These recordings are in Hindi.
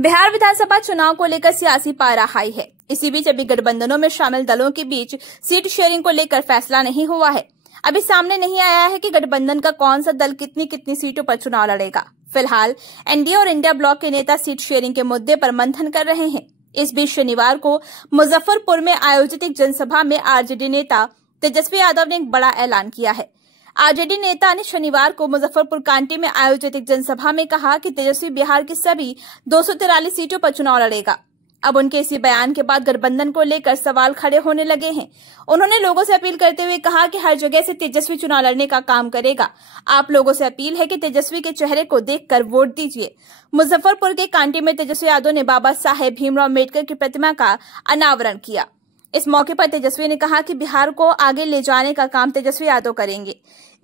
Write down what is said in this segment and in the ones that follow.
बिहार विधानसभा चुनाव को लेकर सियासी पारा हाई है। इसी बीच अभी गठबंधनों में शामिल दलों के बीच सीट शेयरिंग को लेकर फैसला नहीं हुआ है। अभी सामने नहीं आया है कि गठबंधन का कौन सा दल कितनी सीटों पर चुनाव लड़ेगा। फिलहाल एनडीए और इंडिया ब्लॉक के नेता सीट शेयरिंग के मुद्दे पर मंथन कर रहे हैं। इस बीच शनिवार को मुजफ्फरपुर में आयोजित एक जनसभा में आरजेडी नेता तेजस्वी यादव ने एक बड़ा ऐलान किया है। आरजेडी नेता ने शनिवार को मुजफ्फरपुर कांटी में आयोजित एक जनसभा में कहा कि तेजस्वी बिहार की सभी 243 सीटों पर चुनाव लड़ेगा। अब उनके इसी बयान के बाद गठबंधन को लेकर सवाल खड़े होने लगे हैं। उन्होंने लोगों से अपील करते हुए कहा कि हर जगह से तेजस्वी चुनाव लड़ने का काम करेगा। आप लोगों से अपील है कि तेजस्वी के चेहरे को देखकर वोट दीजिए। मुजफ्फरपुर के कांटी में तेजस्वी यादव ने बाबा साहेब भीमराव अम्बेडकर की प्रतिमा का अनावरण किया। इस मौके पर तेजस्वी ने कहा कि बिहार को आगे ले जाने का काम तेजस्वी यादव करेंगे।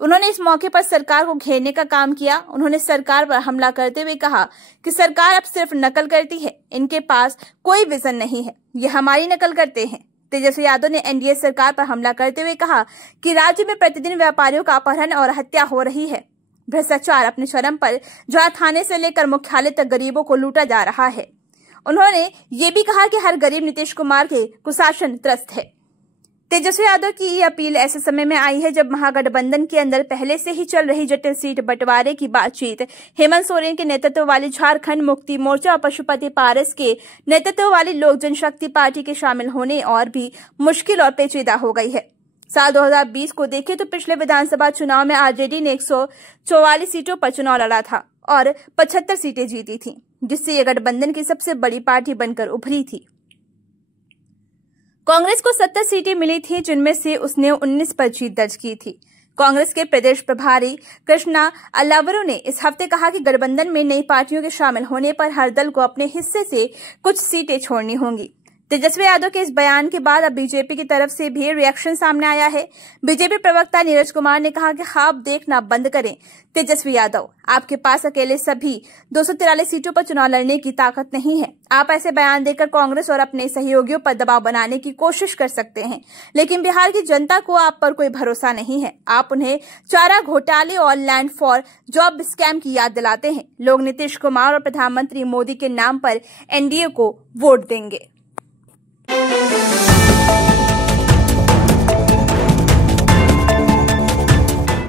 उन्होंने इस मौके पर सरकार को घेरने का काम किया। उन्होंने सरकार पर हमला करते हुए कहा कि सरकार अब सिर्फ नकल करती है, इनके पास कोई विजन नहीं है, ये हमारी नकल करते हैं। तेजस्वी यादव ने एनडीए सरकार पर हमला करते हुए कहा कि राज्य में प्रतिदिन व्यापारियों का अपहरण और हत्या हो रही है। भ्रष्टाचार अपने चरम पर, जहां थाने से लेकर मुख्यालय तक गरीबों को लूटा जा रहा है। उन्होंने ये भी कहा कि हर गरीब नीतीश कुमार के कुशासन त्रस्त है। तेजस्वी यादव की ये अपील ऐसे समय में आई है जब महागठबंधन के अंदर पहले से ही चल रही जटिल सीट बंटवारे की बातचीत हेमंत सोरेन के नेतृत्व वाली झारखंड मुक्ति मोर्चा और पशुपति पारस के नेतृत्व वाली लोक जनशक्ति पार्टी के शामिल होने और भी मुश्किल और पेचीदा हो गई है। साल 2020 को देखें तो पिछले विधानसभा चुनाव में आरजेडी ने 144 सीटों पर चुनाव लड़ा था और 75 सीटें जीती थी, जिससे यह गठबंधन की सबसे बड़ी पार्टी बनकर उभरी थी। कांग्रेस को 70 सीटें मिली थी, जिनमें से उसने 19 पर जीत दर्ज की थी। कांग्रेस के प्रदेश प्रभारी कृष्णा अल्लावरू ने इस हफ्ते कहा कि गठबंधन में नई पार्टियों के शामिल होने पर हर दल को अपने हिस्से से कुछ सीटें छोड़नी होंगी। तेजस्वी यादव के इस बयान के बाद अब बीजेपी की तरफ से भी रिएक्शन सामने आया है। बीजेपी प्रवक्ता नीरज कुमार ने कहा कि ख्वाब देखना बंद करें। तेजस्वी यादव, आपके पास अकेले सभी 243 सीटों पर चुनाव लड़ने की ताकत नहीं है। आप ऐसे बयान देकर कांग्रेस और अपने सहयोगियों पर दबाव बनाने की कोशिश कर सकते हैं, लेकिन बिहार की जनता को आप पर कोई भरोसा नहीं है। आप उन्हें चारा घोटाले और लैंड फॉर जॉब स्कैम की याद दिलाते हैं। लोग नीतीश कुमार और प्रधानमंत्री मोदी के नाम पर एनडीए को वोट देंगे।